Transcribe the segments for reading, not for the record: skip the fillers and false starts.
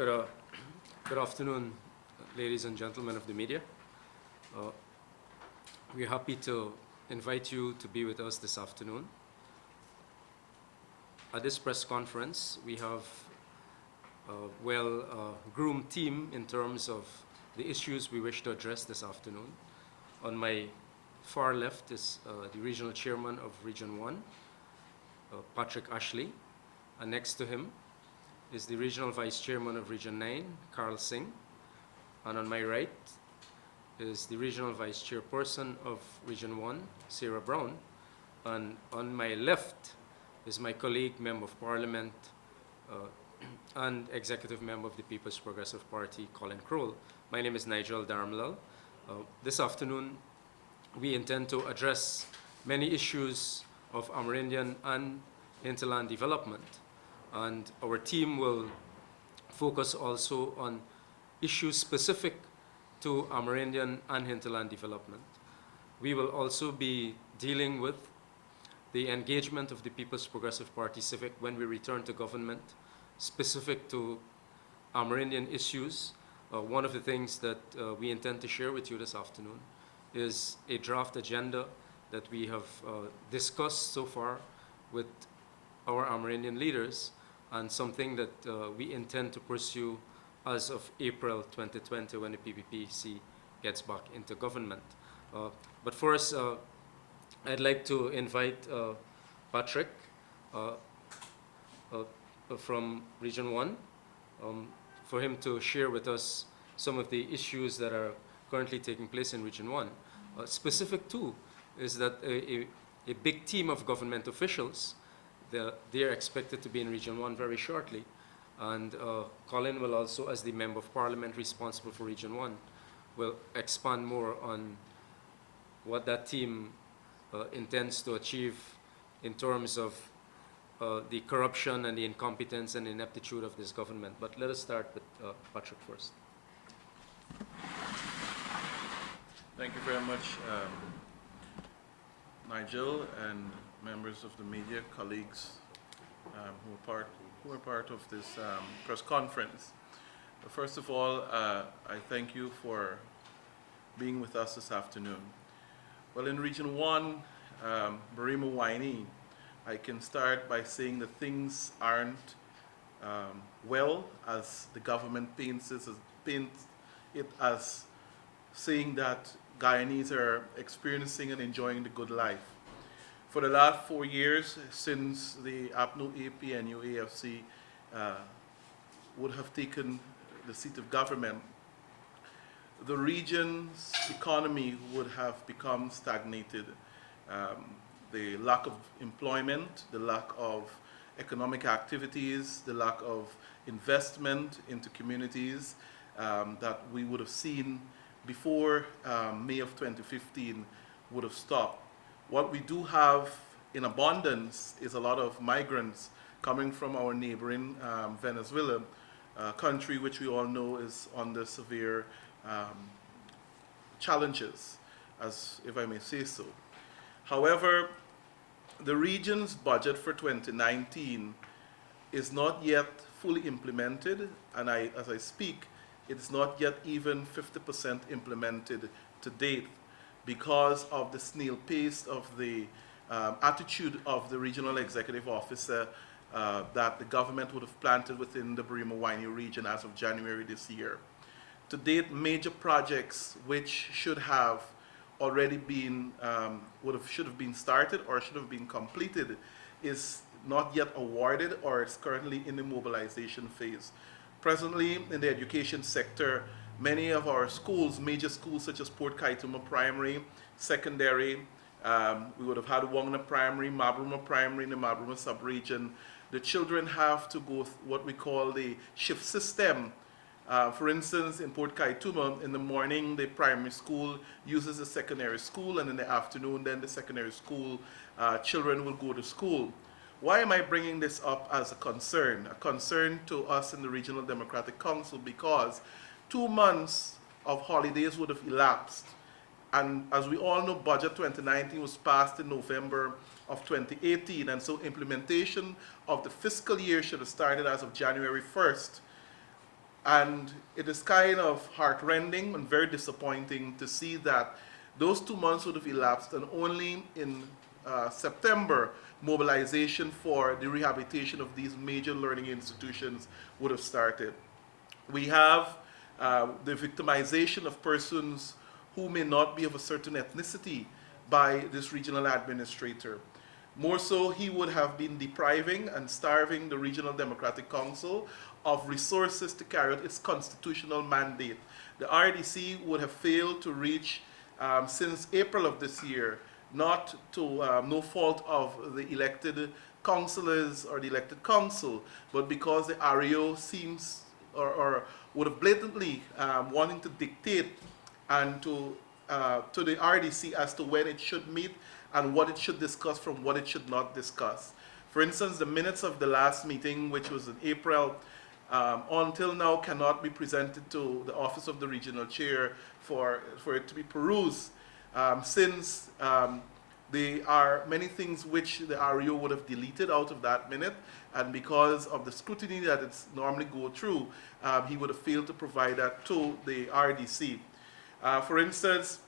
Good, uh, good afternoon, ladies and gentlemen of the media. We're happy to invite you to be with us this afternoon. At this press conference, we have a well-groomed team in terms of the issues we wish to address this afternoon. On my far left is the regional chairman of Region 1, Patrick Ashley, and next to him is the regional vice chairman of Region 9, Carl Singh, and on my right is the regional vice chairperson of Region 1, Sarah Brown, and on my left is my colleague, Member of Parliament, and Executive Member of the People's Progressive Party, Colin Crowell. My name is Nigel Darmlal. This afternoon, we intend to address many issues of Amerindian and hinterland development, and our team will focus also on issues specific to Amerindian and hinterland development. We will also be dealing with the engagement of the People's Progressive Party Civic when we return to government, specific to Amerindian issues. One of the things that we intend to share with you this afternoon is a draft agenda that we have discussed so far with our Amerindian leaders, and something that we intend to pursue as of April 2020 when the PPPC gets back into government. But first, I'd like to invite Patrick from Region 1 for him to share with us some of the issues that are currently taking place in Region 1. Specific too is that a big team of government officials, they're expected to be in Region 1 very shortly. And Colin will also, as the Member of Parliament responsible for Region 1, will expand more on what that team intends to achieve in terms of the corruption and the incompetence and ineptitude of this government. But let us start with Patrick first. Thank you very much, Nigel, and members of the media, colleagues who are part of this press conference. First of all, I thank you for being with us this afternoon. Well, in Region 1, Barima Waini, I can start by saying that things aren't well, as the government paints it as saying that Guyanese are experiencing and enjoying the good life. For the last 4 years, since the APNU APNU AFC would have taken the seat of government, the region's economy would have become stagnated. The lack of employment, the lack of economic activities, the lack of investment into communities that we would have seen before May of 2015 would have stopped. What we do have in abundance is a lot of migrants coming from our neighboring Venezuela, a country which we all know is under severe challenges, as if I may say so. However, the region's budget for 2019 is not yet fully implemented, and as I speak, it's not yet even 50% implemented to date because of the snail pace of the attitude of the regional executive officer that the government would have planted within the Barima Waini region as of January this year. To date, major projects which should have already been, should have been started or should have been completed is not yet awarded, or it's currently in the mobilization phase. Presently, in the education sector, many of our schools, major schools such as Port Kaituma Primary, Secondary, we would have had Wangna Primary, Mabruma Primary in the Mabruma sub-region. The children have to go what we call the shift system. For instance, in Port Kaituma, in the morning, the primary school uses the secondary school, and in the afternoon, then the secondary school children will go to school. Why am I bringing this up as a concern? A concern to us in the Regional Democratic Council, because 2 months of holidays would have elapsed. And as we all know, Budget 2019 was passed in November of 2018, and so implementation of the fiscal year should have started as of January 1st. And it is kind of heartrending and very disappointing to see that those 2 months would have elapsed, and only in September, mobilization for the rehabilitation of these major learning institutions would have started. We have the victimization of persons who may not be of a certain ethnicity by this regional administrator. More so, he would have been depriving and starving the Regional Democratic Council of resources to carry out its constitutional mandate. The RDC would have failed to reach, since April of this year, not to no fault of the elected councillors or the elected council, but because the REO seems or would have blatantly wanting to dictate and to the RDC as to when it should meet and what it should discuss from what it should not discuss. For instance, the minutes of the last meeting, which was in April, until now cannot be presented to the office of the regional chair for it to be perused, since there are many things which the REO would have deleted out of that minute, and because of the scrutiny that it's normally go through, he would have failed to provide that to the RDC. For instance,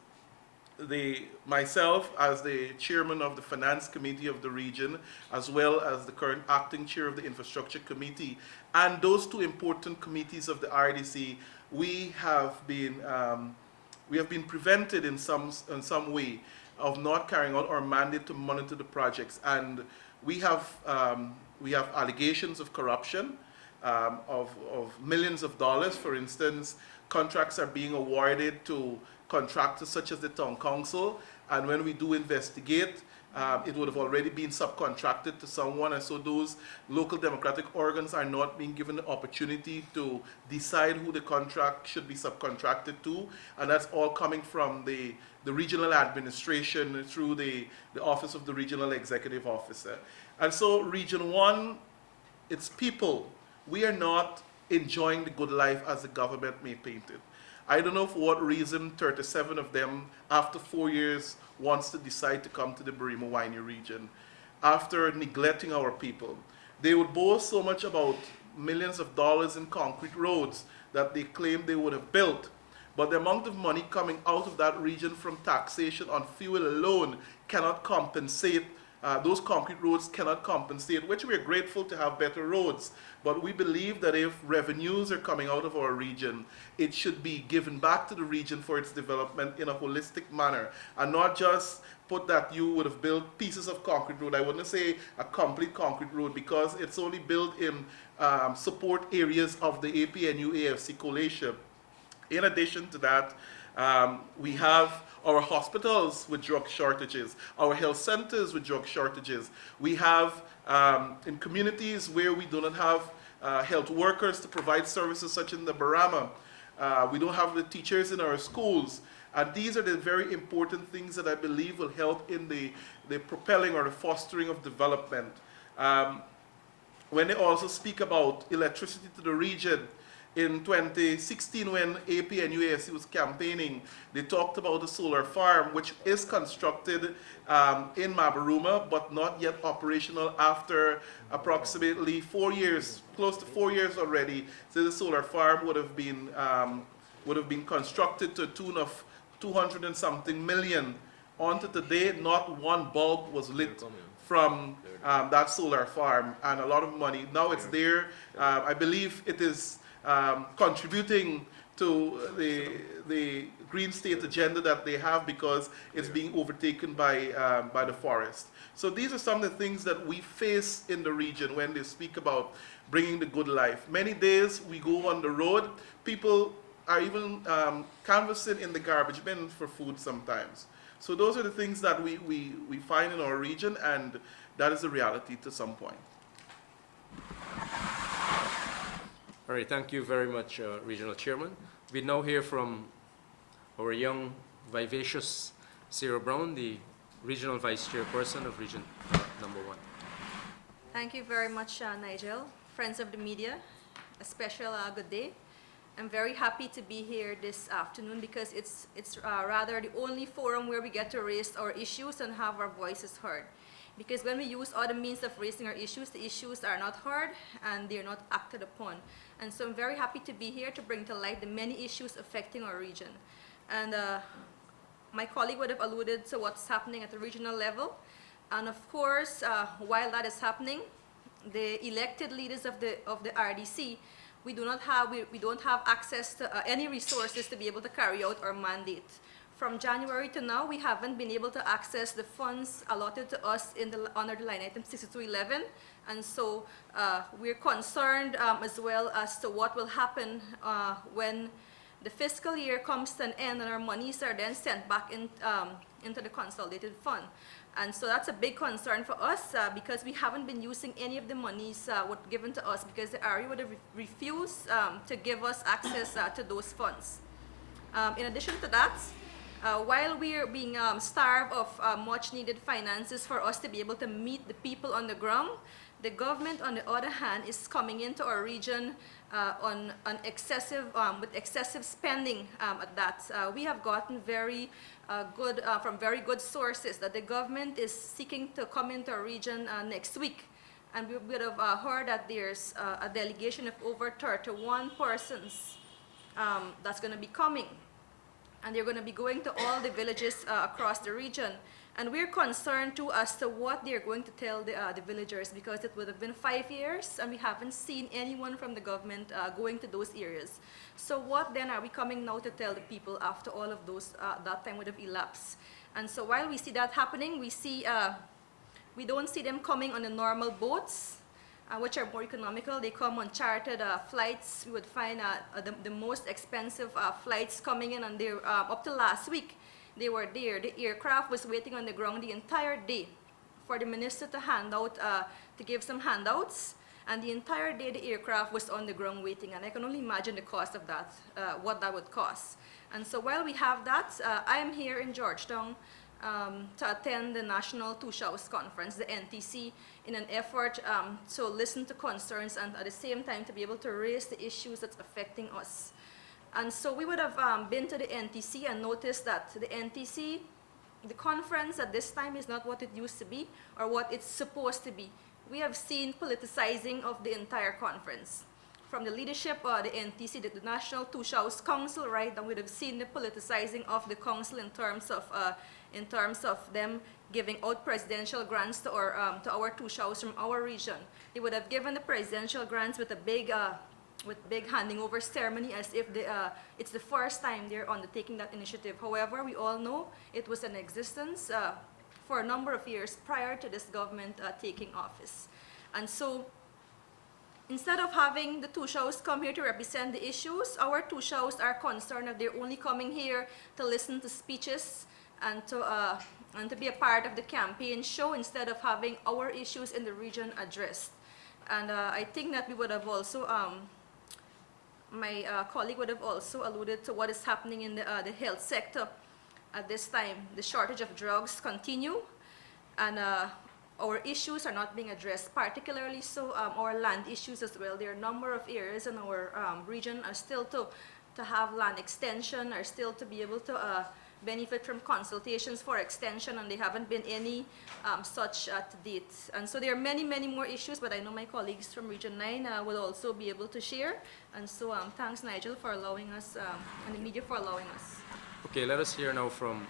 myself as the chairman of the finance committee of the region, as well as the current acting chair of the infrastructure committee, and those two important committees of the RDC, we have been prevented in some way of not carrying out our mandate to monitor the projects, and we have allegations of corruption, of millions of dollars. For instance, contracts are being awarded to contractors such as the town council, and when we do investigate, it would have already been subcontracted to someone, and so those local democratic organs are not being given the opportunity to decide who the contract should be subcontracted to, and that's all coming from the regional administration through the office of the regional executive officer. And so Region 1, its people, we are not enjoying the good life as the government may paint it. I don't know for what reason 37 of them, after 4 years, wants to decide to come to the Barima Winey region after neglecting our people. They would boast so much about millions of dollars in concrete roads that they claim they would have built, but the amount of money coming out of that region from taxation on fuel alone cannot compensate. Those concrete roads cannot compensate, which we're grateful to have better roads. But we believe that if revenues are coming out of our region, it should be given back to the region for its development in a holistic manner, and not just put that you would have built pieces of concrete road. I wouldn't say a complete concrete road, because it's only built in support areas of the APNU-AFC coalition. In addition to that, we have our hospitals with drug shortages, our health centers with drug shortages. We have, in communities where we do not have health workers to provide services, such in the Barama, we don't have the teachers in our schools. And these are the very important things that I believe will help in the propelling or the fostering of development. When they also speak about electricity to the region, in 2016, when APNUAFC was campaigning, they talked about a solar farm which is constructed in Mabaruma, but not yet operational after approximately 4 years, close to 4 years already. So the solar farm would have been constructed to a tune of 200 and something million. Until today, not one bulb was lit from that solar farm, and a lot of money. Now it's there. I believe it is contributing to the green state agenda that they have, because it's being overtaken by the forest. So these are some of the things that we face in the region when they speak about bringing the good life. Many days we go on the road, people are even canvassing in the garbage bin for food sometimes. So those are the things that we find in our region, and that is the reality to some point. All right, thank you very much, Regional Chairman. We now hear from our young, vivacious Sarah Brown, the Regional Vice Chairperson of Region Number 1. Thank you very much, Nigel. Friends of the media, a special good day. I'm very happy to be here this afternoon, because it's rather the only forum where we get to raise our issues and have our voices heard. Because when we use other means of raising our issues, the issues are not heard and they're not acted upon. And so I'm very happy to be here to bring to light the many issues affecting our region. And my colleague would have alluded to what's happening at the regional level. And of course, while that is happening, the elected leaders of the RDC, we don't have access to any resources to be able to carry out our mandate. From January to now, we haven't been able to access the funds allotted to us under the line item 6211. And so we're concerned as well as to what will happen when the fiscal year comes to an end and our monies are then sent back into the consolidated fund. And so that's a big concern for us because we haven't been using any of the monies given to us because the RE would have refused to give us access to those funds. In addition to that, while we're being starved of much needed finances for us to be able to meet the people on the ground, the government, on the other hand, is coming into our region with excessive spending at that. We have gotten from very good sources that the government is seeking to come into our region next week. And we would have heard that there's a delegation of over 31 persons that's going to be coming. And they're going to be going to all the villages across the region. And we're concerned too as to what they're going to tell the villagers because it would have been 5 years and we haven't seen anyone from the government going to those areas. So what then are we coming now to tell the people after all of that time would have elapsed? And so while we see that happening, we don't see them coming on the normal boats, which are more economical. They come on chartered flights. We would find the most expensive flights coming in, and they're up to last week. They were there. The aircraft was waiting on the ground the entire day for the minister to give some handouts. And the entire day the aircraft was on the ground waiting. And I can only imagine the cost of that, what that would cost. And so while we have that, I am here in Georgetown to attend the National Tushaus Conference, the NTC, in an effort to listen to concerns and at the same time to be able to raise the issues that's affecting us. And so we would have been to the NTC and noticed that the NTC, the conference at this time is not what it used to be or what it's supposed to be. We have seen politicizing of the entire conference. From the leadership of the NTC, the National Tushaus Council, right, and we would have seen the politicizing of the council in terms of them giving out presidential grants to our Tushaus from our region. They would have given the presidential grants with a big handing over ceremony as if it's the first time they're undertaking that initiative. However, we all know it was in existence for a number of years prior to this government taking office. And so instead of having the Tushaus come here to represent the issues, our Tushaus are concerned that they're only coming here to listen to speeches and to be a part of the campaign show instead of having our issues in the region addressed. And I think that we would have also my colleague would have also alluded to what is happening in the health sector at this time. The shortage of drugs continue, and our issues are not being addressed, particularly so our land issues as well. There are a number of areas in our region are still to have land extension, are still to be able to benefit from consultations for extension, and there haven't been any such to date. And so there are many, many more issues, but I know my colleagues from Region 9 will also be able to share. And so thanks, Nigel, for allowing us, and the media for allowing us. Okay, let us hear now from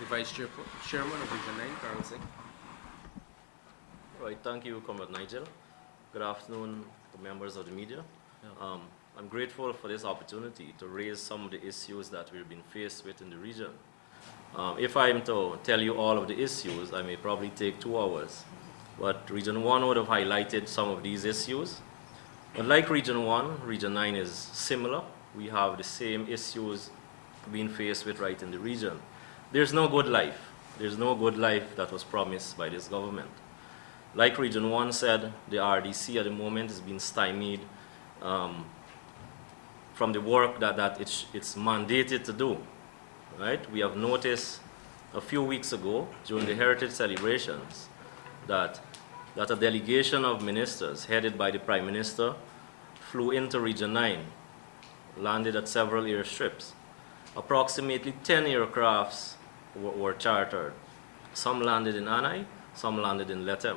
the Vice Chairman of Region 9, Carol Singh. Right, thank you, Comrade Nigel. Good afternoon to members of the media. Yeah. I'm grateful for this opportunity to raise some of the issues that we've been faced with in the region. If I'm to tell you all of the issues, I may probably take 2 hours. But Region 1 would have highlighted some of these issues. But like Region 1, Region 9 is similar. We have the same issues being faced with right in the region. There's no good life. There's no good life that was promised by this government. Like Region 1 said, the RDC at the moment is being stymied from the work that it's mandated to do, right? We have noticed a few weeks ago during the heritage celebrations that a delegation of ministers headed by the Prime Minister flew into Region 9, landed at several airstrips. Approximately 10 aircrafts were chartered. Some landed in Anai, some landed in Letem.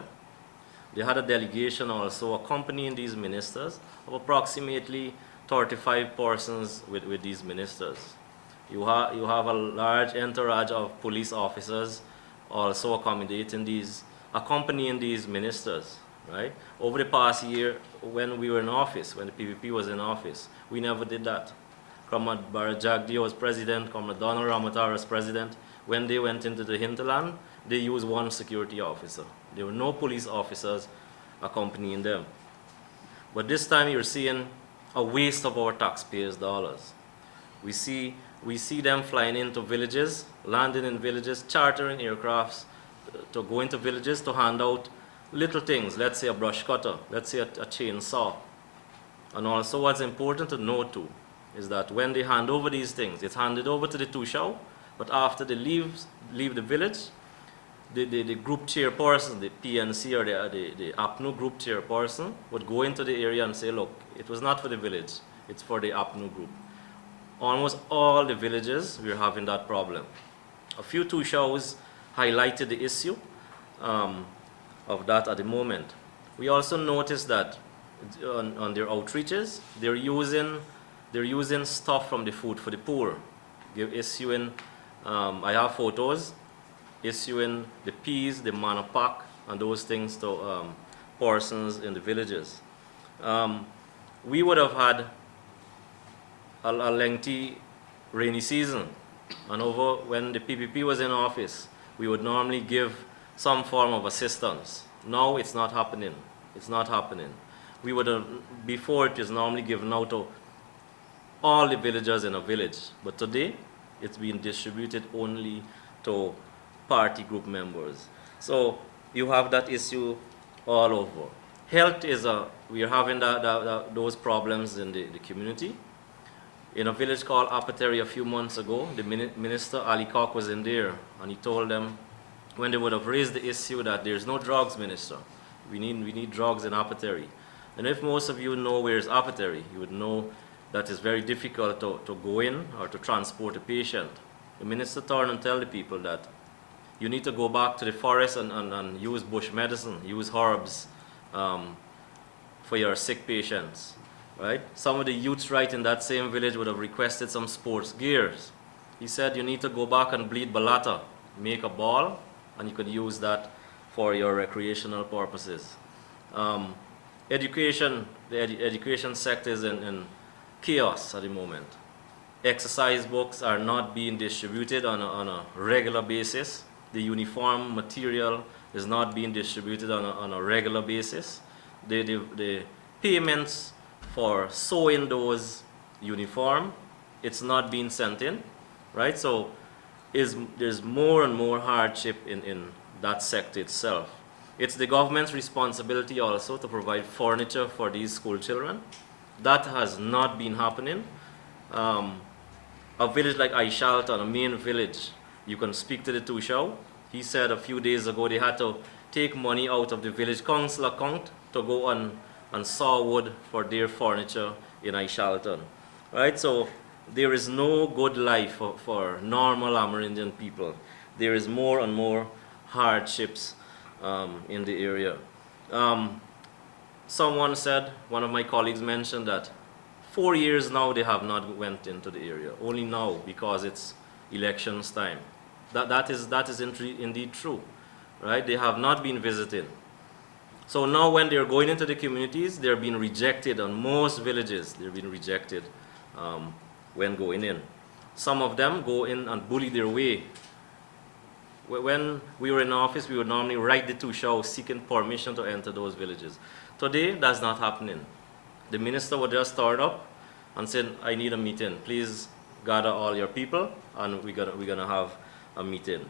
They had a delegation also accompanying these ministers of approximately 35 persons with these ministers. You have a large entourage of police officers also accompanying these ministers, right? Over the past year, when we were in office, when the PPP was in office, we never did that. Comrade Barajagdi was president, Comrade Donald Ramatar was president. When they went into the hinterland, they used one security officer. There were no police officers accompanying them. But this time you're seeing a waste of our taxpayers' dollars. We see them flying into villages, landing in villages, chartering aircrafts to go into villages to hand out little things, let's say a brush cutter, let's say a chainsaw. And also what's important to note too is that when they hand over these things, it's handed over to the Tushao, but after they leave the village, the group chairperson, the PNC or the APNU group chairperson would go into the area and say, look, it was not for the village, it's for the APNU group. Almost all the villages, we're having that problem. A few Tushaos highlighted the issue of that at the moment. We also noticed that on their outreaches, they're using stuff from the food for the poor. They're issuing, I have photos, issuing the peas, the manna pack, and those things to persons in the villages. We would have had a lengthy rainy season, and over when the PPP was in office, we would normally give some form of assistance. Now it's not happening. It's not happening. We would have, before it was normally given out to all the villagers in a village, but today it's being distributed only to party group members. So you have that issue all over. Health is we are having those problems in the community. In a village called Apateri a few months ago, the minister Ali Kok was in there, and he told them, when they would have raised the issue that there's no drugs, minister, we need drugs in Apateri. And if most of you know where is Apateri, you would know that it's very difficult to go in or to transport a patient. The minister turned and tell the people that you need to go back to the forest and use bush medicine, use herbs for your sick patients. Right? Some of the youths right in that same village would have requested some sports gears. He said you need to go back and bleed balata, make a ball, and you could use that for your recreational purposes. Education, the education sector is in chaos at the moment. Exercise books are not being distributed on a regular basis. The uniform material is not being distributed on a regular basis. The payments for sewing those uniform, it's not being sent in, right? So there's more and more hardship in that sector itself. It's the government's responsibility also to provide furniture for these school children. That has not been happening. A village like Aishalton, a main village, you can speak to the Tushao. He said a few days ago they had to take money out of the village council account to go and saw wood for their furniture in Aishalton. Right? So there is no good life for normal Amerindian people. There is more and more hardships in the area. Someone said, one of my colleagues mentioned that 4 years now they have not went into the area, only now because it's elections time. That is indeed true, right? They have not been visiting. So now when they're going into the communities, they're being rejected on most villages. They're being rejected when going in. Some of them go in and bully their way. When we were in office, we would normally write the Tushao seeking permission to enter those villages. Today, that's not happening. The minister would just start up and say, I need a meeting. Please gather all your people, and we're gonna have a meeting.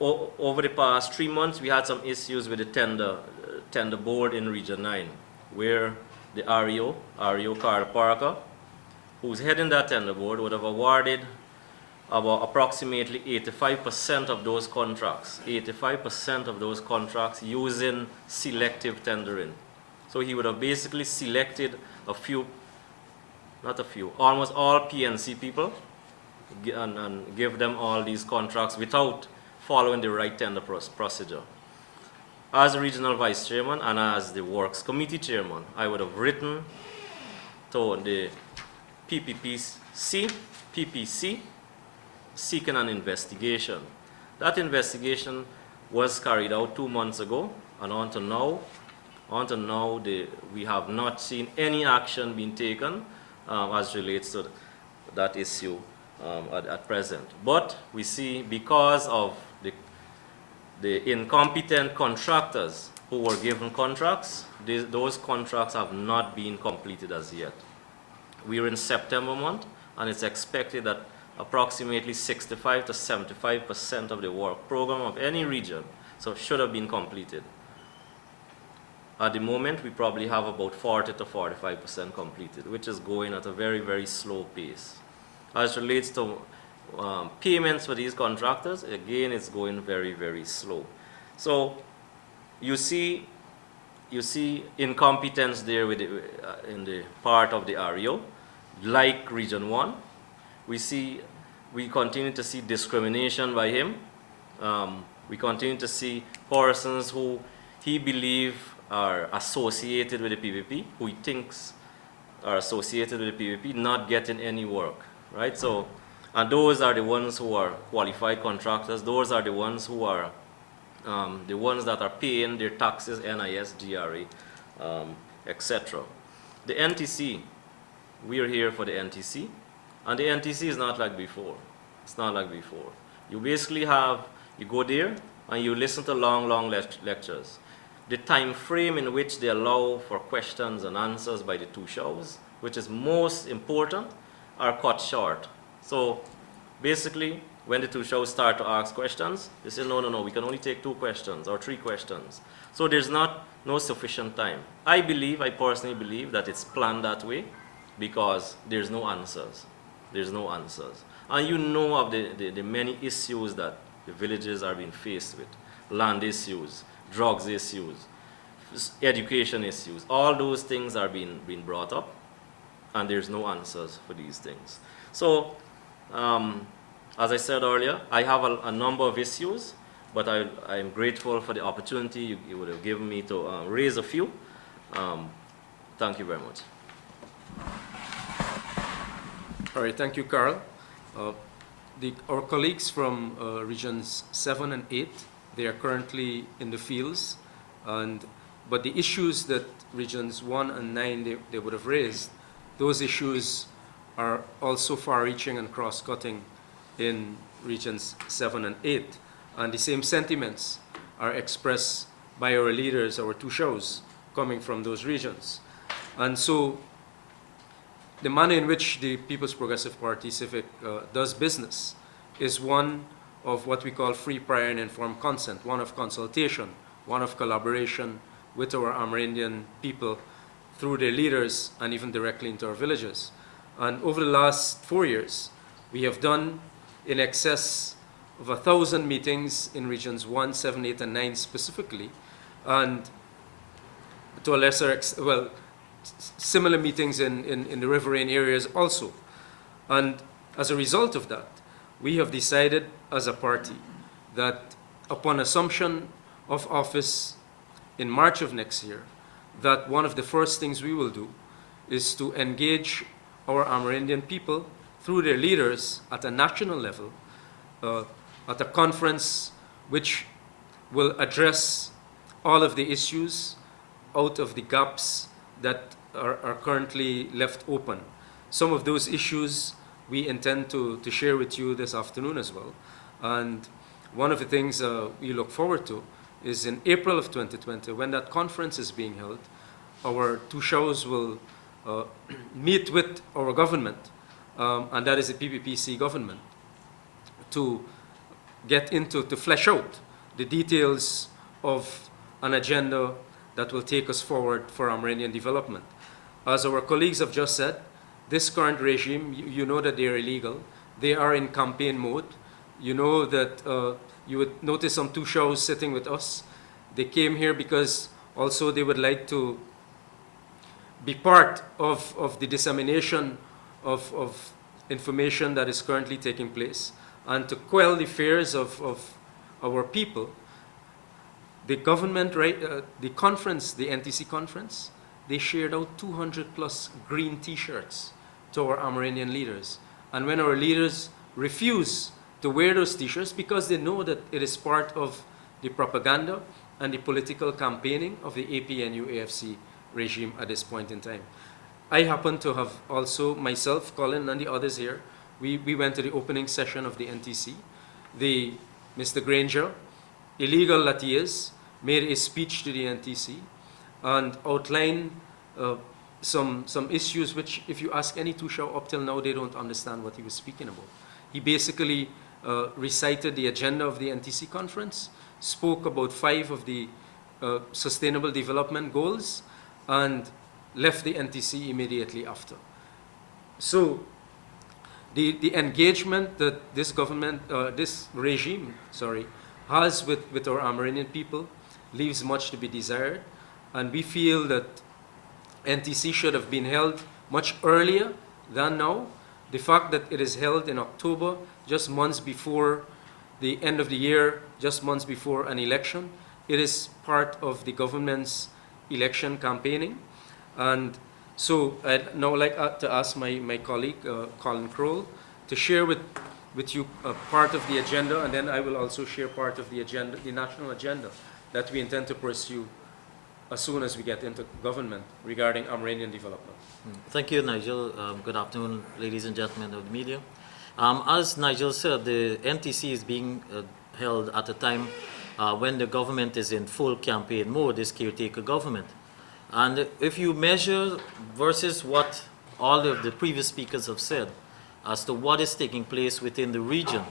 Over the past 3 months, we had some issues with the tender board in Region 9, where the REO Carter Parker, who's heading that tender board, would have awarded about approximately 85% of those contracts, 85% of those contracts using selective tendering. So he would have basically selected almost all PNC people and give them all these contracts without following the right tender procedure. as a regional vice chairman and as the works committee chairman, I would have written to the PPC seeking an investigation. That investigation was carried out 2 months ago, and on to now, we have not seen any action being taken as relates to that issue at present. But we see, because of the incompetent contractors who were given contracts, those contracts have not been completed as yet. We are in September month, and it's expected that approximately 65 to 75% of the work program of any region should have been completed. At the moment, we probably have about 40 to 45% completed, which is going at a very, very slow pace. As relates to payments for these contractors, again, it's going very, very slow. So you see incompetence there with in the part of the REO, like Region 1. We continue to see discrimination by him. We continue to see persons who he believes are associated with the PPP, who he thinks are associated with the PPP, not getting any work, right? So, and those are the ones who are qualified contractors. Those are the ones who are the ones that are paying their taxes, NIS, GRA, etc. The NTC, we are here for the NTC, and the NTC is not like before. It's not like before. You basically you go there and you listen to long, long lectures. The time frame in which they allow for questions and answers by the two shows, which is most important, are cut short. So basically, when the two shows start to ask questions, they say, no, we can only take 2 questions or 3 questions. So there's no sufficient time. I personally believe that it's planned that way because there's no answers. There's no answers. And you know of the many issues that the villages are being faced with. Land issues, drugs issues, education issues. All those things are being brought up, and there's no answers for these things. So, as I said earlier, I have a number of issues, but I'm grateful for the opportunity you would have given me to raise a few. Thank you very much. All right, thank you, Carl. Our colleagues from regions 7 and 8, they are currently in the fields, but the issues that regions 1 and 9 they would have raised, those issues are also far-reaching and cross-cutting in regions 7 and 8. And the same sentiments are expressed by our leaders, our 2 shows, coming from those regions. And so the manner in which the People's Progressive Party Civic does business is one of what we call free, prior, and informed consent, one of consultation, one of collaboration with our Amerindian people through their leaders and even directly into our villages. And over the last 4 years, we have done in excess of 1,000 meetings in regions 1, 7, 8, and 9 specifically, and to a lesser extent, similar meetings in the riverine areas also. And as a result of that, we have decided as a party that upon assumption of office in March of next year, that one of the first things we will do is to engage our Amerindian people through their leaders at a national level at a conference which will address all of the issues out of the gaps that are currently left open. Some of those issues we intend to share with you this afternoon as well. And one of the things we look forward to is in April of 2020, when that conference is being held, our 2 shows will meet with our government, and that is the PPPC government, to flesh out the details of an agenda that will take us forward for Amerindian development. As our colleagues have just said, this current regime, you know that they are illegal. They are in campaign mode. You know that you would notice some 2 shows sitting with us. They came here because also they would like to be part of the dissemination of information that is currently taking place and to quell the fears of our people. the government, the conference, the NTC conference, they shared out 200 plus green t-shirts to our Amerindian leaders. And when our leaders refuse to wear those t-shirts because they know that it is part of the propaganda and the political campaigning of the APNU-AFC regime at this point in time. I happen to have also, myself, Colin, and the others here, we went to the opening session of the NTC. Mr. Granger, illegal that he is, made a speech to the NTC and outlined some issues which, if you ask any Tushao up till now, they don't understand what he was speaking about. He basically recited the agenda of the NTC conference, spoke about 5 of the sustainable development goals, and left the NTC immediately after. So the engagement that this government, this regime, has with our Amerindian people leaves much to be desired, and we feel that NTC should have been held much earlier than now. The fact that it is held in October, just months before the end of the year, just months before an election, it is part of the government's election campaigning. And so I'd now like to ask my colleague, Colin Crowell, to share with you part of the agenda, and then I will also share part of the agenda, the national agenda that we intend to pursue as soon as we get into government regarding Amerindian development. Thank you, Nigel. Good afternoon, ladies and gentlemen of the media. As Nigel said, the NTC is being held at a time when the government is in full campaign mode, this caretaker government. And if you measure versus what all of the previous speakers have said as to what is taking place within the region,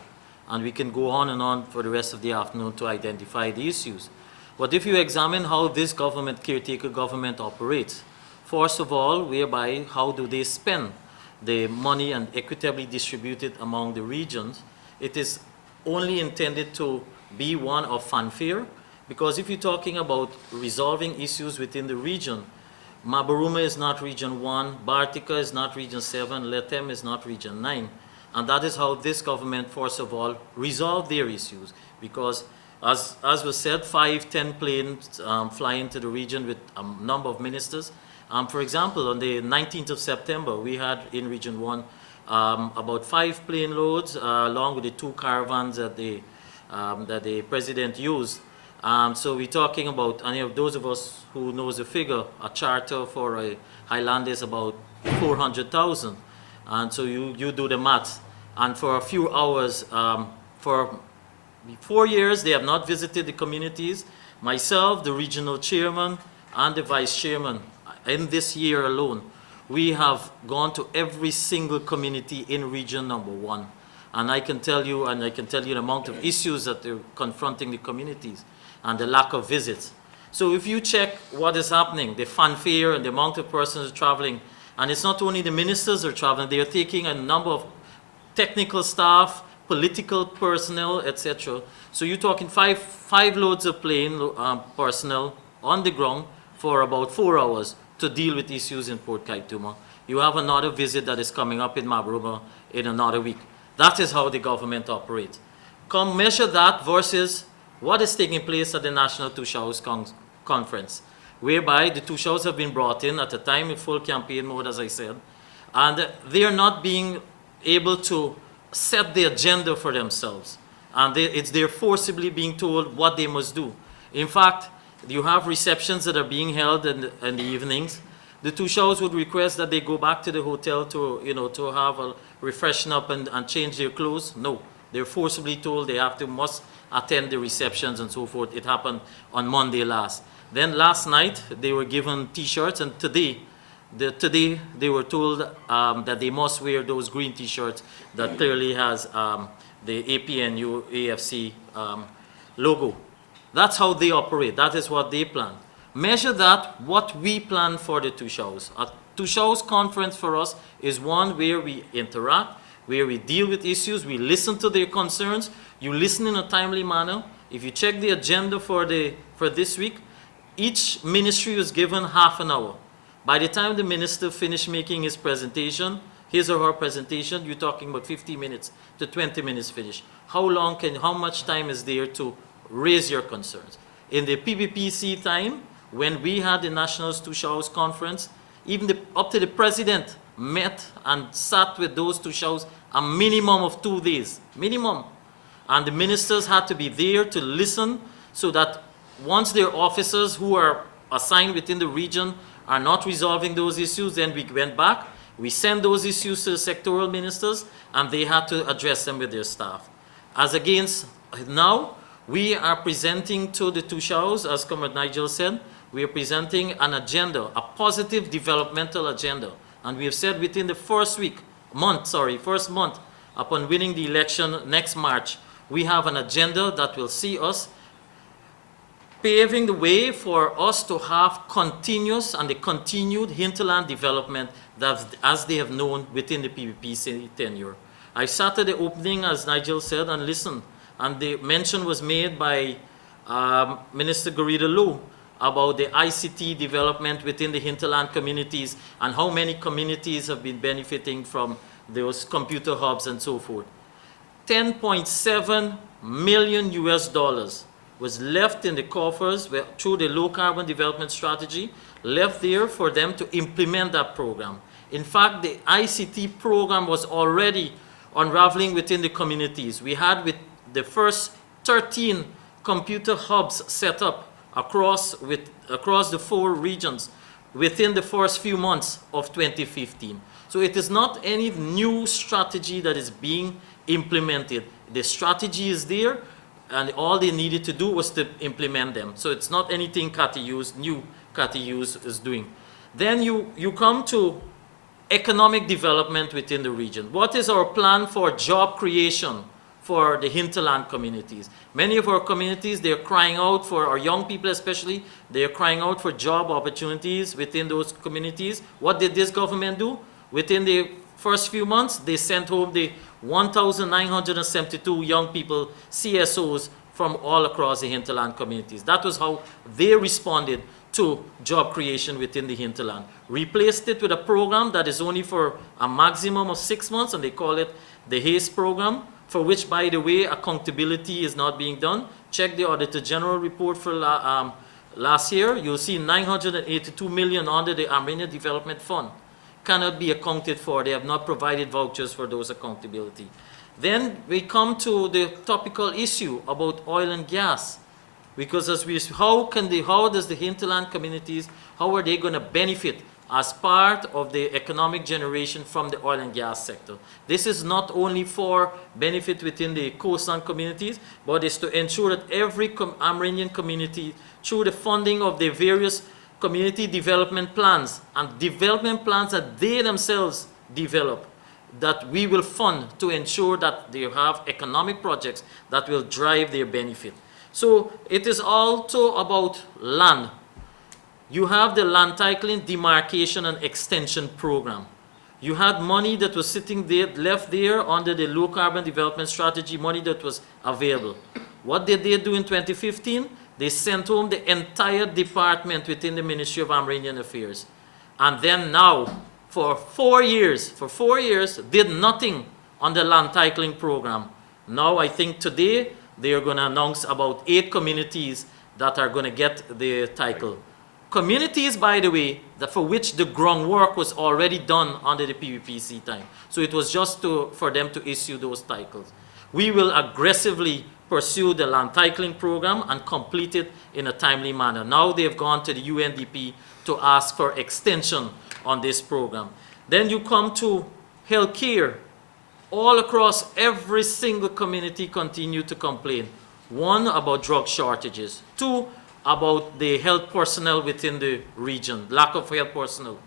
and we can go on and on for the rest of the afternoon to identify the issues. But if you examine how this government, caretaker government, operates, first of all, whereby how do they spend the money and equitably distribute it among the regions, it is only intended to be one of fanfare, because if you're talking about resolving issues within the region, Mabaruma is not region 1, Bartica is not region 7, Letem is not region 9, and that is how this government, first of all, resolve their issues, because as was said, 5-10 planes fly into the region with a number of ministers. For example, on the 19th of September, we had in Region 1 about 5 plane loads along with the 2 caravans that the president used. So we're talking about, any of those of us who knows the figure, a charter for a Highland is about 400,000. And so you do the math. And for a few hours, for 4 years, they have not visited the communities. Myself, the regional chairman, and the vice chairman, in this year alone, we have gone to every single community in region number 1. And I can tell you the amount of issues that they're confronting the communities and the lack of visits. So if you check what is happening, the fanfare and the amount of persons traveling, and it's not only the ministers are traveling, they are taking a number of technical staff, political personnel, etc. So you're talking five loads of plane personnel on the ground for about 4 hours to deal with issues in Port Kaituma. You have another visit that is coming up in Mabruma in another week. That is how the government operates. Come measure that versus what is taking place at the National Tushaus Conference, whereby the Tushaus have been brought in at a time in full campaign mode, as I said, and they are not being able to set the agenda for themselves. And they're forcibly being told what they must do. In fact, you have receptions that are being held in the evenings. The Tushaus would request that they go back to the hotel to have a refreshen up and change their clothes. No, they're forcibly told they must attend the receptions and so forth. It happened on Monday last. Then last night, they were given T-shirts, and today they were told that they must wear those green T-shirts that clearly has the APNU AFC logo. That's how they operate. That is what they plan. Measure that, what we plan for the Tushaus. A Tushaus conference for us is one where we interact, where we deal with issues, we listen to their concerns, you listen in a timely manner. If you check the agenda for this week, each ministry was given half an hour. By the time the minister finished making his presentation, his or her presentation, you're talking about 50 minutes to 20 minutes finish. How much time is there to raise your concerns? in the PBPC time, when we had the Nationals Two Showers Conference, even up to the president met and sat with those two showers a minimum of 2 days, minimum. And the ministers had to be there to listen so that once their officers who are assigned within the region are not resolving those issues, then we went back, we sent those issues to the sectoral ministers, and they had to address them with their staff. As against now, we are presenting to the two showers, as Comrade Nigel said, we are presenting an agenda, a positive developmental agenda. And we have said within the first month upon winning the election next March, we have an agenda that will see us paving the way for us to have continuous and the continued hinterland development that, as they have known within the PBPC tenure. I sat at the opening, as Nigel said, and listened, and the mention was made by Minister Garida Low about the ICT development within the hinterland communities and how many communities have been benefiting from those computer hubs and so forth. $10.7 million was left in the coffers through the low carbon development strategy, left there for them to implement that program. In fact, the ICT program was already unraveling within the communities. We had with the first 13 computer hubs set up across the 4 regions within the first few months of 2015. So it is not any new strategy that is being implemented. The strategy is there, and all they needed to do was to implement them. So it's not anything new Catayus is doing. Then you come to economic development within the region. What is our plan for job creation for the hinterland communities? Many of our communities, they're crying out for, our young people especially, they're crying out for job opportunities within those communities. What did this government do? Within the first few months, they sent home the 1,972 young people, CSOs, from all across the hinterland communities. That was how they responded to job creation within the hinterland. Replaced it with a program that is only for a maximum of 6 months, and they call it the HASTE program, for which, by the way, accountability is not being done. Check the Auditor General report for last year. You'll see 982 million under the Armenian Development Fund cannot be accounted for. They have not provided vouchers for those accountability. Then we come to the topical issue about oil and gas. Because how does the hinterland communities, how are they going to benefit as part of the economic generation from the oil and gas sector? This is not only for benefit within the coastline communities, but it's to ensure that every Amerindian community, through the funding of the various community development plans and development plans that they themselves develop, that we will fund to ensure that they have economic projects that will drive their benefit. So it is also about land. You have the land titling, demarcation, and extension program. You had money that was sitting there, left there under the low carbon development strategy, money that was available. What did they do in 2015? They sent home the entire department within the Ministry of Amerindian Affairs. And then now, for 4 years, did nothing on the land titling program. Now I think today, they are going to announce about 8 communities that are going to get the title. Communities, by the way, that for which the groundwork was already done under the PBPC time. So it was just for them to issue those titles. We will aggressively pursue the land titling program and complete it in a timely manner. Now they have gone to the UNDP to ask for extension on this program. Then you come to healthcare. All across every single community continue to complain. 1, about drug shortages. 2, about the health personnel within the region, lack of health personnel.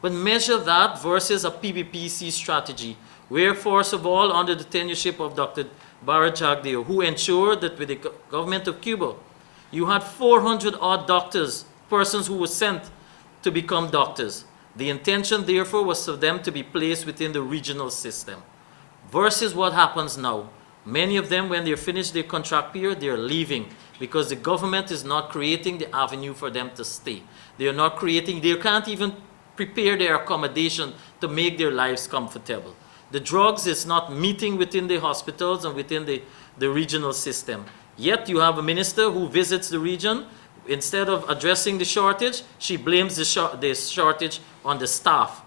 But measure that versus a PBPC strategy, where first of all, under the tenureship of Dr. Barajagdeo, who ensured that with the government of Cuba, you had 400 odd doctors, persons who were sent to become doctors. The intention, therefore, was for them to be placed within the regional system. Versus what happens now. Many of them, when they're finished their contract period, they're leaving because the government is not creating the avenue for them to stay. They can't even prepare their accommodation to make their lives comfortable. The drugs is not meeting within the hospitals and within the regional system. Yet you have a minister who visits the region. Instead of addressing the shortage, she blames the shortage on the staff.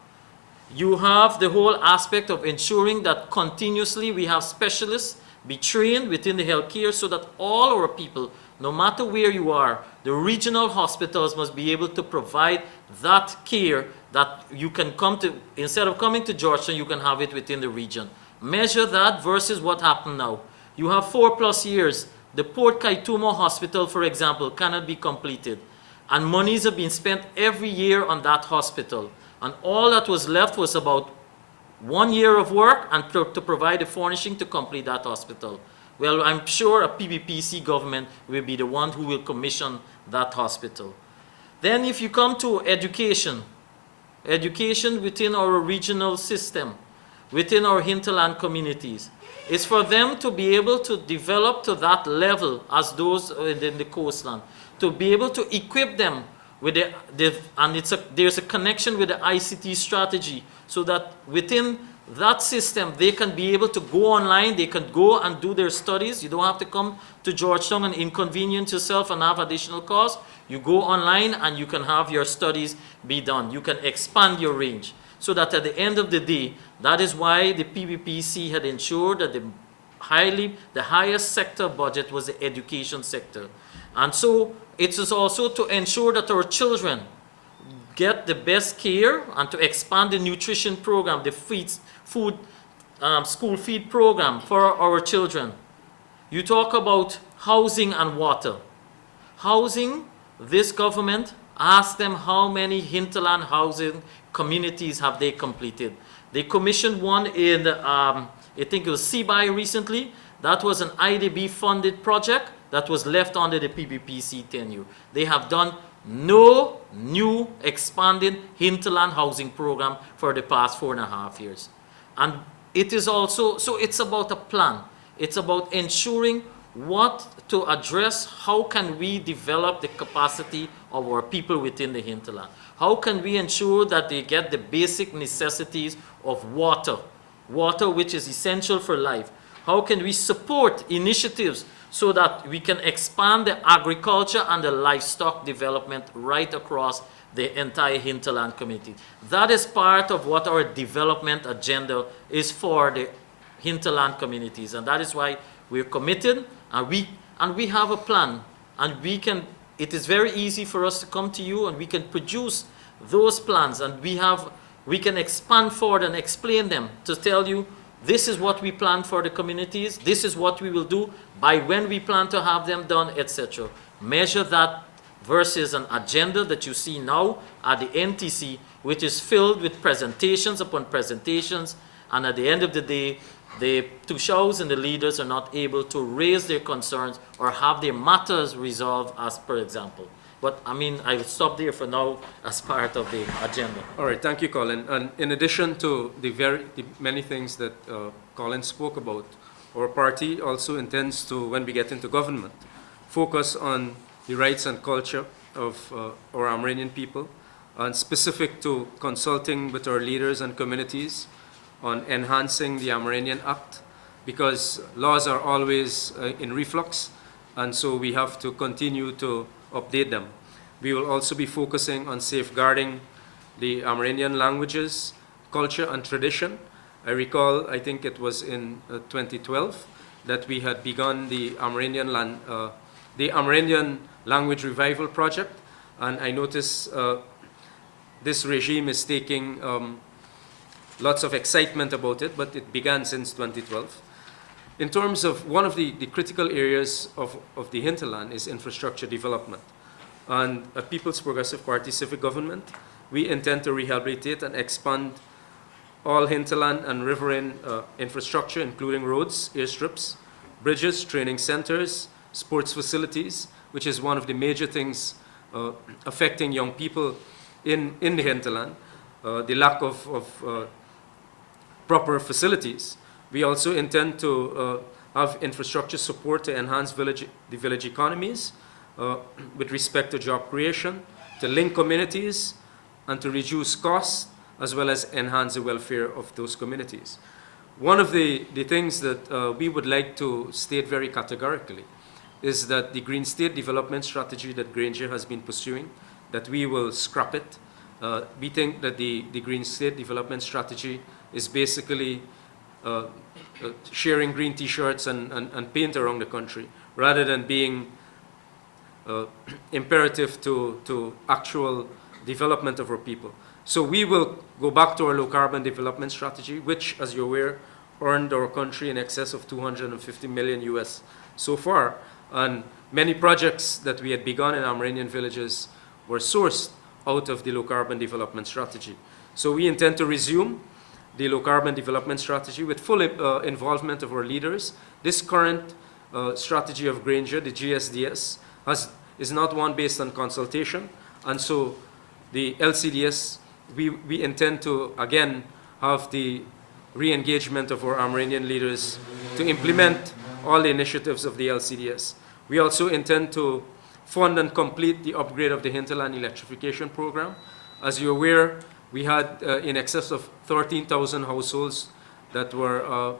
You have the whole aspect of ensuring that continuously we have specialists be trained within the healthcare so that all our people, no matter where you are, the regional hospitals must be able to provide that care that you can come to, instead of coming to Georgetown, you can have it within the region. Measure that versus what happened now. You have 4+ years. The Port Kaitumo Hospital, for example, cannot be completed. And monies have been spent every year on that hospital. And all that was left was about 1 year of work and to provide the furnishing to complete that hospital. Well, I'm sure a PBPC government will be the one who will commission that hospital. Then if you come to education, education within our regional system, within our hinterland communities, is for them to be able to develop to that level as those in the coastland, to be able to equip them with there's a connection with the ICT strategy, so that within that system they can be able to go online, they can go and do their studies. You don't have to come to Georgetown and inconvenience yourself and have additional costs. You go online and you can have your studies be done. You can expand your range, so that at the end of the day, that is why the PBPC had ensured that the highest sector budget was the education sector. And so it is also to ensure that our children get the best care and to expand the nutrition program, the school feed program for our children. You talk about housing and water. Housing, this government asked them how many hinterland housing communities have they completed. They commissioned one in, I think it was Seaby recently. That was an IDB funded project that was left under the PBPC tenure. They have done no new expanded hinterland housing program for the past 4.5 years. And it is also, so it's about a plan. It's about ensuring what to address, how can we develop the capacity of our people within the hinterland? How can we ensure that they get the basic necessities of water, water which is essential for life? How can we support initiatives so that we can expand the agriculture and the livestock development right across the entire hinterland community? That is part of what our development agenda is for the hinterland communities, and that is why we're committed, and we have a plan, and it is very easy for us to come to you and we can produce those plans, and we can expand forward and explain them to tell you this is what we plan for the communities, this is what we will do, by when we plan to have them done, etc. Measure that versus an agenda that you see now at the NTC, which is filled with presentations upon presentations, and at the end of the day, the Tushos and the leaders are not able to raise their concerns or have their matters resolved, as per example. But I mean, I will stop there for now as part of the agenda. All right, thank you, Colin. And in addition to the many things that Colin spoke about, our party also intends to, when we get into government, focus on the rights and culture of our Amerindian people, and specific to consulting with our leaders and communities on enhancing the Amerindian Act, because laws are always in reflux, and so we have to continue to update them. We will also be focusing on safeguarding the Amerindian languages, culture, and tradition. I recall, I think it was in 2012, that we had begun the Amerindian Language Revival Project, and I notice this regime is taking lots of excitement about it, but it began since 2012. In terms of one of the critical areas of the hinterland is infrastructure development. And at People's Progressive Party Civic Government, we intend to rehabilitate and expand all hinterland and riverine infrastructure, including roads, airstrips, bridges, training centers, sports facilities, which is one of the major things affecting young people in the hinterland, the lack of proper facilities. We also intend to have infrastructure support to enhance the village economies with respect to job creation, to link communities, and to reduce costs, as well as enhance the welfare of those communities. One of the things that we would like to state very categorically is that the Green State Development Strategy that Granger has been pursuing, that we will scrap it. We think that the Green State Development Strategy is basically sharing green t-shirts and paint around the country, rather than being imperative to actual development of our people. So we will go back to our low carbon development strategy, which, as you're aware, earned our country in excess of 250 million US so far. And many projects that we had begun in Amerindian villages were sourced out of the low carbon development strategy. So we intend to resume the low carbon development strategy with full involvement of our leaders. This current strategy of Granger, the GSDS, is not one based on consultation. And so the LCDS, we intend to, again, have the re-engagement of our Amerindian leaders to implement all the initiatives of the LCDS. We also intend to fund and complete the upgrade of the hinterland electrification program. As you're aware, we had in excess of 13,000 households that were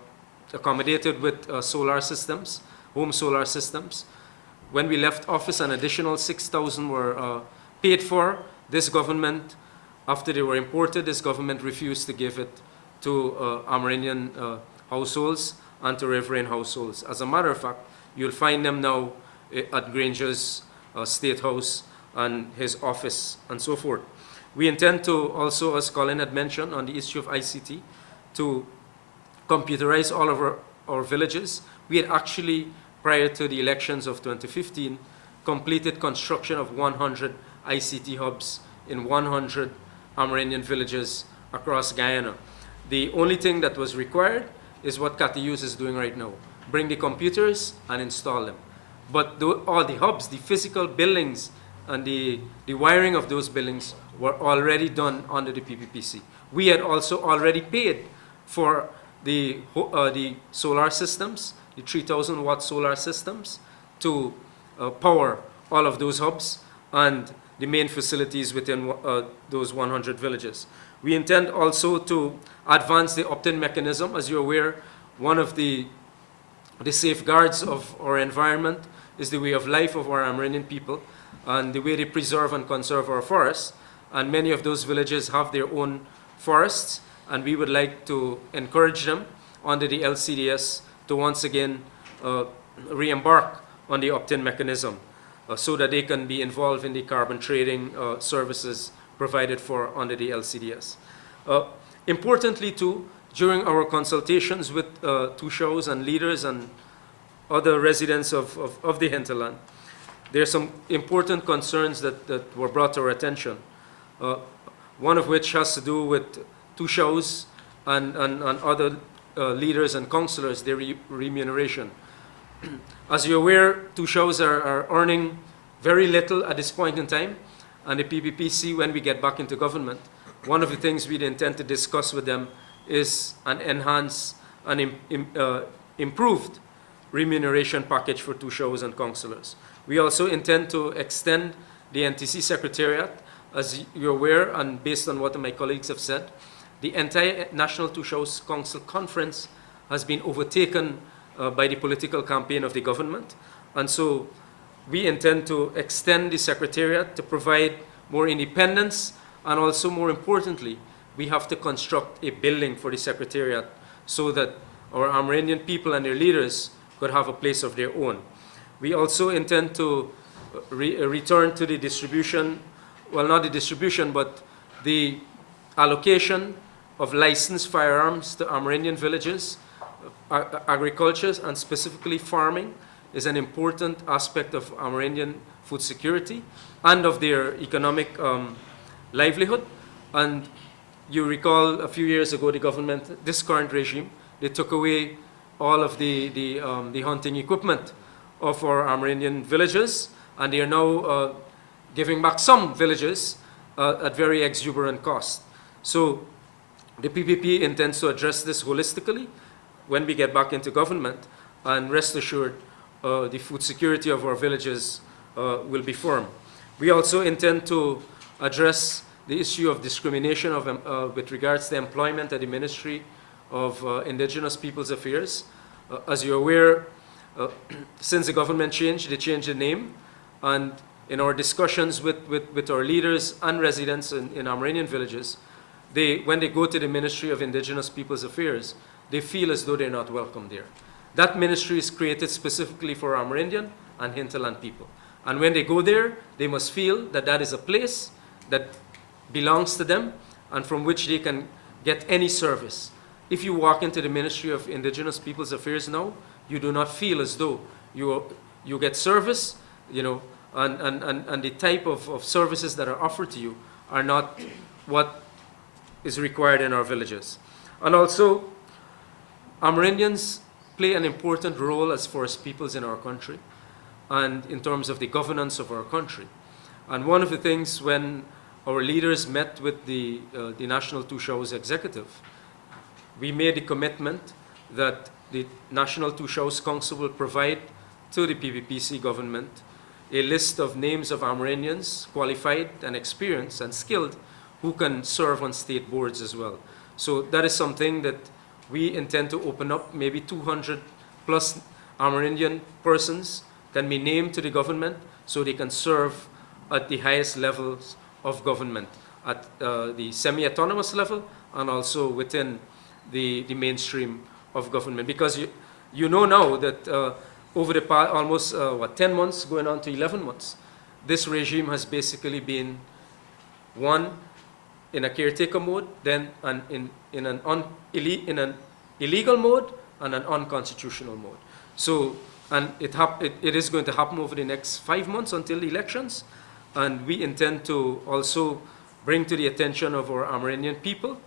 accommodated with solar systems, home solar systems. When we left office, an additional 6,000 were paid for. This government, after they were imported, this government refused to give it to Amerindian households and to riverine households. As a matter of fact, you'll find them now at Granger's State House and his office and so forth. We intend to also, as Colin had mentioned, on the issue of ICT, to computerize all of our villages. We had actually, prior to the elections of 2015, completed construction of 100 ICT hubs in 100 Amerindian villages across Guyana. The only thing that was required is what Catayus is doing right now. Bring the computers and install them. But all the hubs, the physical buildings, and the wiring of those buildings were already done under the PPPC. We had also already paid for the solar systems, the 3,000 watt solar systems, to power all of those hubs and the main facilities within those 100 villages. We intend also to advance the opt-in mechanism. As you're aware, one of the safeguards of our environment is the way of life of our Amerindian people and the way they preserve and conserve our forests. And many of those villages have their own forests, and we would like to encourage them under the LCDS to once again re-embark on the opt-in mechanism so that they can be involved in the carbon trading services provided for under the LCDS. Importantly too, during our consultations with Tushos and leaders and other residents of the hinterland, there are some important concerns that were brought to our attention. One of which has to do with Tushos and other leaders and councillors, their remuneration. As you're aware, Tushos are earning very little at this point in time, and the PPPC, when we get back into government, one of the things we intend to discuss with them is an enhanced and improved remuneration package for Tushos and councillors. We also intend to extend the NTC Secretariat. As you're aware, and based on what my colleagues have said, the entire National Tushos Council Conference has been overtaken by the political campaign of the government. And so we intend to extend the Secretariat to provide more independence, and also, more importantly, we have to construct a building for the Secretariat so that our Amerindian people and their leaders could have a place of their own. We also intend to return to the distribution, well, not the distribution, but the allocation of licensed firearms to Amerindian villages. Agriculture, and specifically farming, is an important aspect of Amerindian food security and of their economic livelihood. And you recall a few years ago, the government, this current regime, they took away all of the hunting equipment of our Amerindian villages, and they are now giving back some villages at very exuberant cost. So the PPP intends to address this holistically when we get back into government, and rest assured the food security of our villages will be firm. We also intend to address the issue of discrimination with regards to employment at the Ministry of Indigenous Peoples Affairs. As you're aware, since the government changed, they changed the name. And in our discussions with our leaders and residents in Amerindian villages, when they go to the Ministry of Indigenous Peoples Affairs, they feel as though they're not welcome there. That ministry is created specifically for Amerindian and hinterland people. And when they go there, they must feel that that is a place that belongs to them and from which they can get any service. If you walk into the Ministry of Indigenous Peoples Affairs now, you do not feel as though you get service, you know, and the type of services that are offered to you are not what is required in our villages. And also, Amerindians play an important role as First Peoples in our country and in terms of the governance of our country. And one of the things when our leaders met with the National Tushaus executive, we made a commitment that the National Tushaus Council will provide to the PPPC government a list of names of Amerindians, qualified and experienced and skilled, who can serve on state boards as well. So that is something that we intend to open up. Maybe 200 plus Amerindian persons can be named to the government so they can serve at the highest levels of government, at the semi-autonomous level and also within the mainstream of government. Because you know now that over the past almost 10 months, going on to 11 months, this regime has basically been one in a caretaker mode, then in an illegal mode and an unconstitutional mode. So, and it is going to happen over the next 5 months until the elections, and we intend to also bring to the attention of our Amerindian people,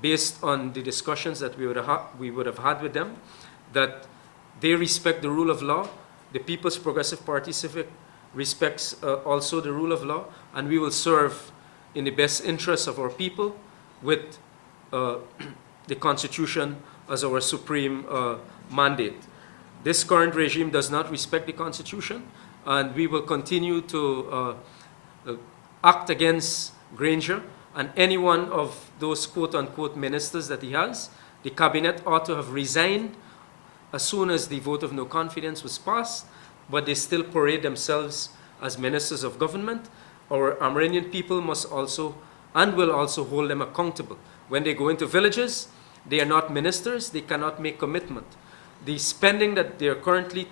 based on the discussions that we would have had with them, that they respect the rule of law. The People's Progressive Party Civic respects also the rule of law, and we will serve in the best interests of our people with the Constitution as our supreme mandate. This current regime does not respect the Constitution, and we will continue to act against Granger and any one of those quote-unquote ministers that he has. The cabinet ought to have resigned as soon as the vote of no confidence was passed, but they still parade themselves as ministers of government. Our Amerindian people must also and will also hold them accountable. When they go into villages, they are not ministers, they cannot make commitment. The spending that they are currently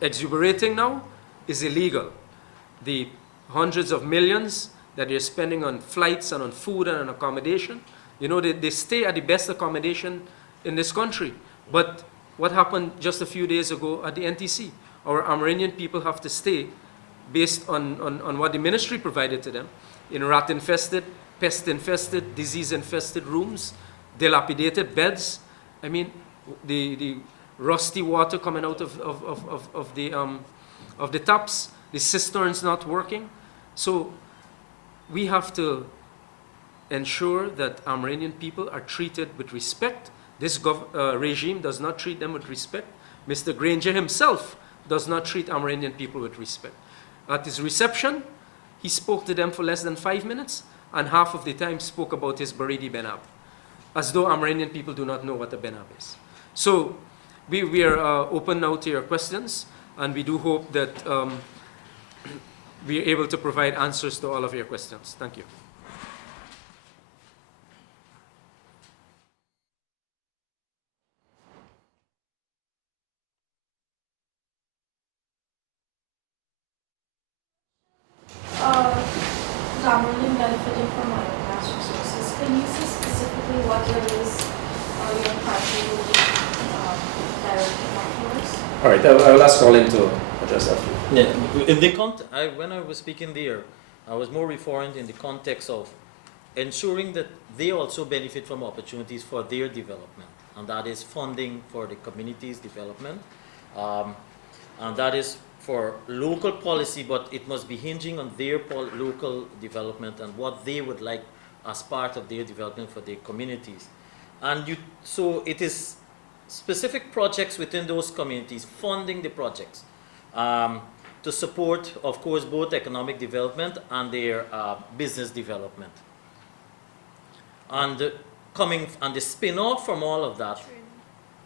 exuberating now is illegal. The hundreds of millions that they're spending on flights and on food and on accommodation, you know, they stay at the best accommodation in this country. But what happened just a few days ago at the NTC? Our Amerindian people have to stay based on what the ministry provided to them in rat-infested, pest-infested, disease-infested rooms, dilapidated beds. I mean, the rusty water coming out of the taps, the cisterns not working. So we have to ensure that Amerindian people are treated with respect. This regime does not treat them with respect. Mr. Granger himself does not treat Amerindian people with respect. At his reception, he spoke to them for less than 5 minutes, and half of the time spoke about his Baridi Benab, as though Amerindian people do not know what a Benab is. So we are open now to your questions, and we do hope that we are able to provide answers to all of your questions. Thank you. Amerindian benefiting from oil and gas resources. Can you say specifically what areas your party will be directing on towards? All right, I will ask Colin to address that. Yeah, in the when I was speaking there, I was more referring in the context of ensuring that they also benefit from opportunities for their development, and that is funding for the community's development, and that is for local policy, but it must be hinging on their local development and what they would like as part of their development for their communities. And so it is specific projects within those communities, funding the projects to support, of course, both economic development and their business development. And the spin-off from all of that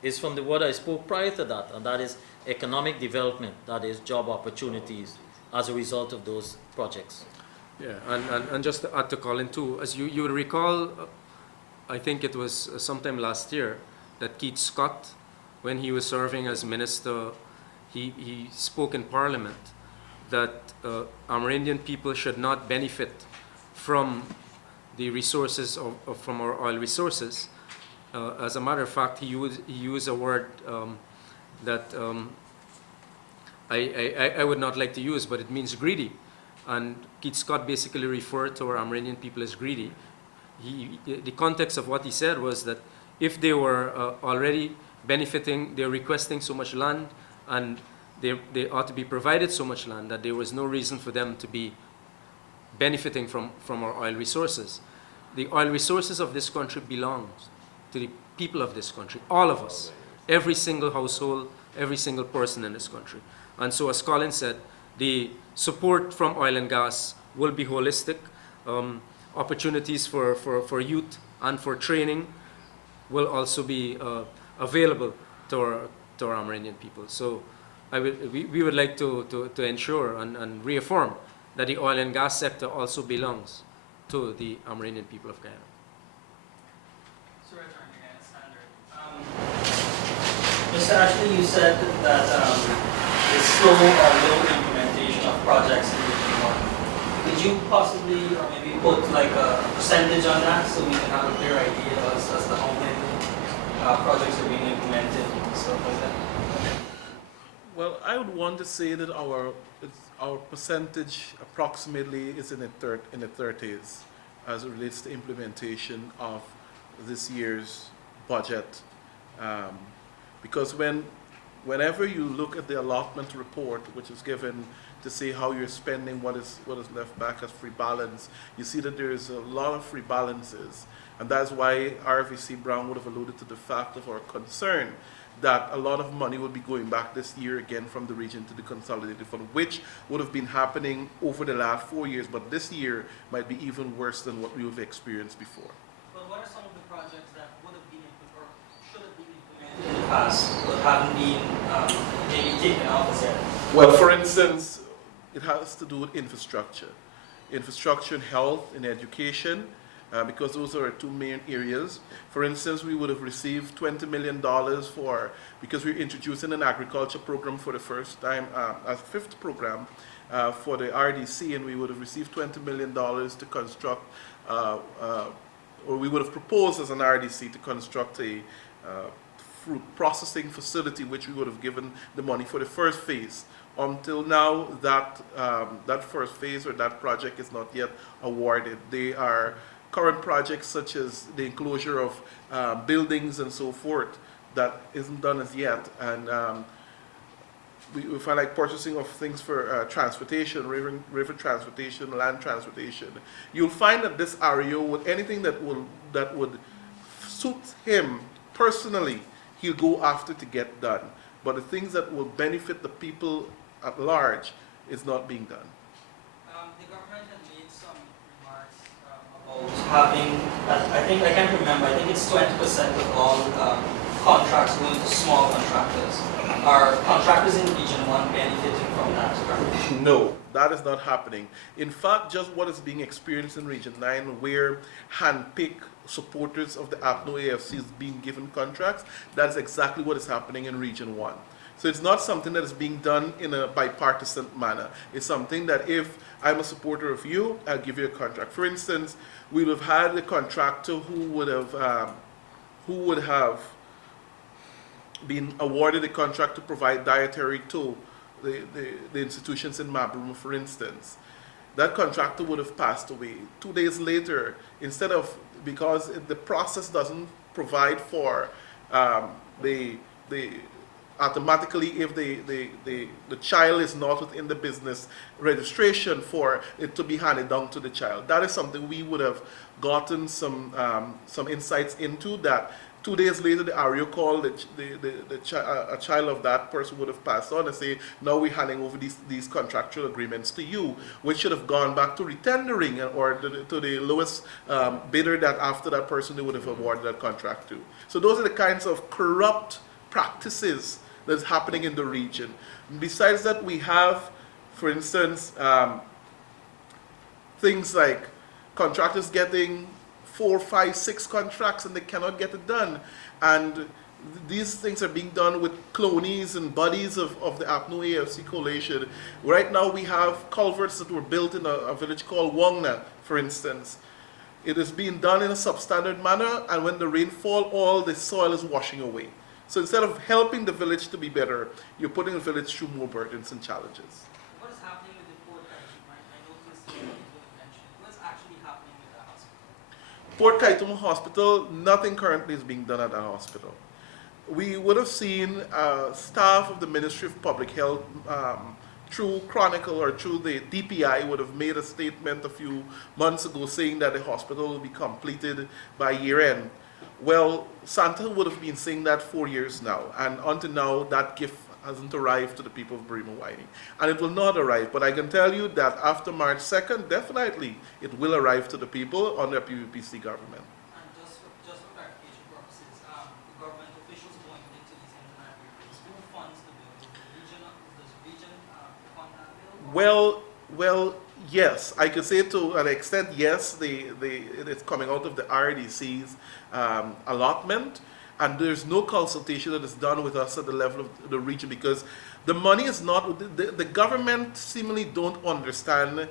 is from the word I spoke prior to that, and that is economic development, that is job opportunities as a result of those projects. Yeah, and just to add to Colin too, as you will recall, I think it was sometime last year that Keith Scott, when he was serving as minister, he spoke in Parliament that Amerindian people should not benefit from the resources from our oil resources. As a matter of fact, he used a word that I would not like to use, but it means greedy. And Keith Scott basically referred to our Amerindian people as greedy. The context of what he said was that if they were already benefiting, they're requesting so much land, and they ought to be provided so much land that there was no reason for them to be benefiting from our oil resources. The oil resources of this country belong to the people of this country, all of us, every single household, every single person in this country. And so, as Colin said, the support from oil and gas will be holistic. Opportunities for youth and for training will also be available to our Amerindian people. So we would like to ensure and reaffirm that the oil and gas sector also belongs to the Amerindian people of Guyana. Mr. Ashley, you said that the slow or low implementation of projects in Region 1. Could you possibly or maybe put like a percentage on that so we can have a clear idea as to how many projects are being implemented and stuff like that? Well, I would want to say that our percentage approximately is in the 30s as it relates to implementation of this year's budget. Because whenever you look at the allotment report, which is given to say how you're spending what is left back as free balance, you see that there is a lot of free balances. And that's why RVC Brown would have alluded to the fact of our concern that a lot of money would be going back this year again from the region to the consolidated fund, which would have been happening over the last 4 years, but this year might be even worse than what we've experienced before. Well, what are some of the projects that would have been or should have been implemented in the past but haven't been maybe taken off as yet? Well, for instance, it has to do with infrastructure in health, in education, because those are our two main areas. For instance, we would have received $20 million because we're introducing an agriculture program for the first time, a fifth program for the RDC, and we would have received $20 million to construct, or we would have proposed as an RDC to construct a fruit processing facility, which we would have given the money for the first phase. Until now, that first phase or that project is not yet awarded. They are current projects such as the enclosure of buildings and so forth that isn't done as yet. And we find like purchasing of things for transportation, river transportation, land transportation. You'll find that this REO, with anything that would suit him personally, he'll go after to get done. But the things that will benefit the people at large is not being done. The government had made some remarks about having, I can't remember, I think it's 20% of all contracts going to small contractors. Are contractors in Region 1 benefiting from that currently? No, that is not happening. In fact, just what is being experienced in Region 9, where hand-picked supporters of the APNO AFC is being given contracts, that is exactly what is happening in Region 1. So it's not something that is being done in a bipartisan manner. It's something that if I'm a supporter of you, I'll give you a contract. For instance, we would have had a contractor who would have been awarded a contract to provide dietary to the institutions in Mabruma, for instance. That contractor would have passed away. 2 days later, because the process doesn't provide for automatically, if the child is not within the business registration, for it to be handed down to the child. That is something we would have gotten some insights into, that 2 days later the REO called, a child of that person would have passed on and say, now we're handing over these contractual agreements to you, which should have gone back to retendering or to the lowest bidder that after that person they would have awarded that contract to. So those are the kinds of corrupt practices that's happening in the region. Besides that, we have, for instance, things like contractors getting 4, 5, 6 contracts and they cannot get it done. And these things are being done with clonies and buddies of the APNU AFC coalition. Right now we have culverts that were built in a village called Wongna, for instance. It is being done in a substandard manner, and when the rain fall, all the soil is washing away. So instead of helping the village to be better, you're putting the village through more burdens and challenges. What is happening with the Port Khartoum? I noticed you didn't mention it. What's actually happening with the hospital? Port Khartoum Hospital, nothing currently is being done at that hospital. We would have seen staff of the Ministry of Public Health through Chronicle or through the DPI would have made a statement a few months ago saying that the hospital will be completed by year end. Well, Santa would have been saying that 4 years now, and until now that gift hasn't arrived to the people of Bremer-Whiting. And it will not arrive, but I can tell you that after March 2nd, definitely it will arrive to the people under a PVPC government. And just for clarification purposes, the government officials going into these internet reviews, who funds the bill? Does the region fund that bill? Well, yes. I could say to an extent, yes, it's coming out of the RDC's allotment, and there's no consultation that is done with us at the level of the region because the money is not, the government seemingly don't understand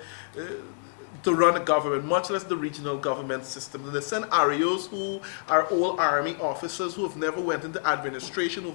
to run a government, much less the regional government system. And they send REOs who are all army officers who have never went into administration,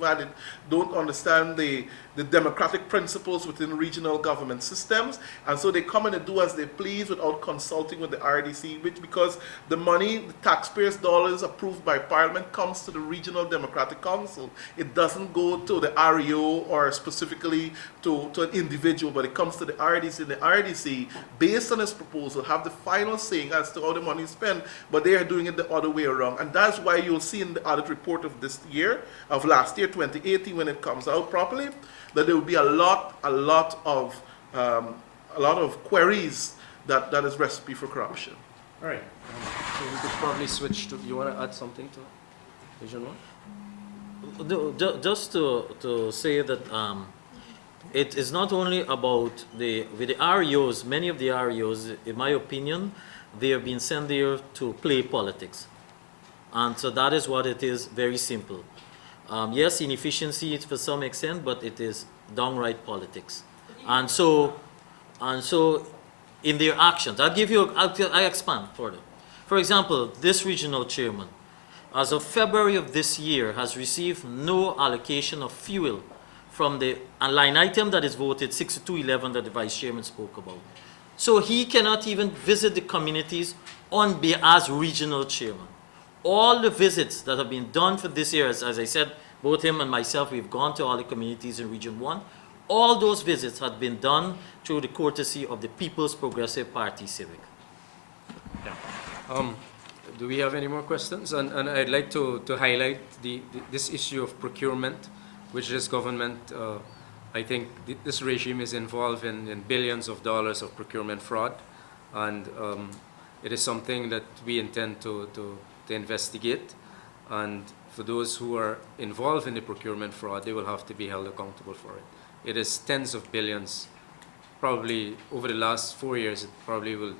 don't understand the democratic principles within regional government systems, and so they come in and do as they please without consulting with the RDC, which because the money, the taxpayers' dollars approved by Parliament comes to the Regional Democratic Council. It doesn't go to the REO or specifically to an individual, but it comes to the RDC, and the RDC, based on this proposal, have the final say as to how the money is spent, but they are doing it the other way around. And that's why you'll see in the audit report of this year, of last year, 2018, when it comes out properly, that there will be a lot of queries that is recipe for corruption. All right. So we could probably switch to, you want to add something to Vision 1? Just to say that it is not only about with the REOs, many of the REOs, in my opinion, they have been sent there to play politics. And so that is what it is, very simple. Yes, inefficiency to some extent, but it is downright politics. And so in their actions, I expand further. For example, this regional chairman, as of February of this year, has received no allocation of fuel from the line item that is voted 6211 that the vice chairman spoke about. So he cannot even visit the communities as regional chairman. All the visits that have been done for this year, as I said, both him and myself, we've gone to all the communities in Region 1. All those visits have been done through the courtesy of the People's Progressive Party Civic. Yeah. Do we have any more questions? And I'd like to highlight this issue of procurement, which this government, I think this regime is involved in billions of dollars of procurement fraud. And it is something that we intend to investigate. And for those who are involved in the procurement fraud, they will have to be held accountable for it. It is tens of billions. Probably over the last 4 years, it probably will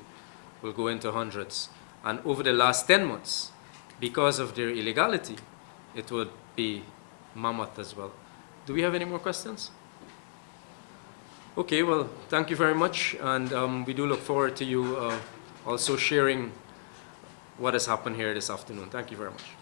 go into hundreds. And over the last 10 months, because of their illegality, it would be mammoth as well. Do we have any more questions? Okay, well, thank you very much. And we do look forward to you also sharing what has happened here this afternoon. Thank you very much.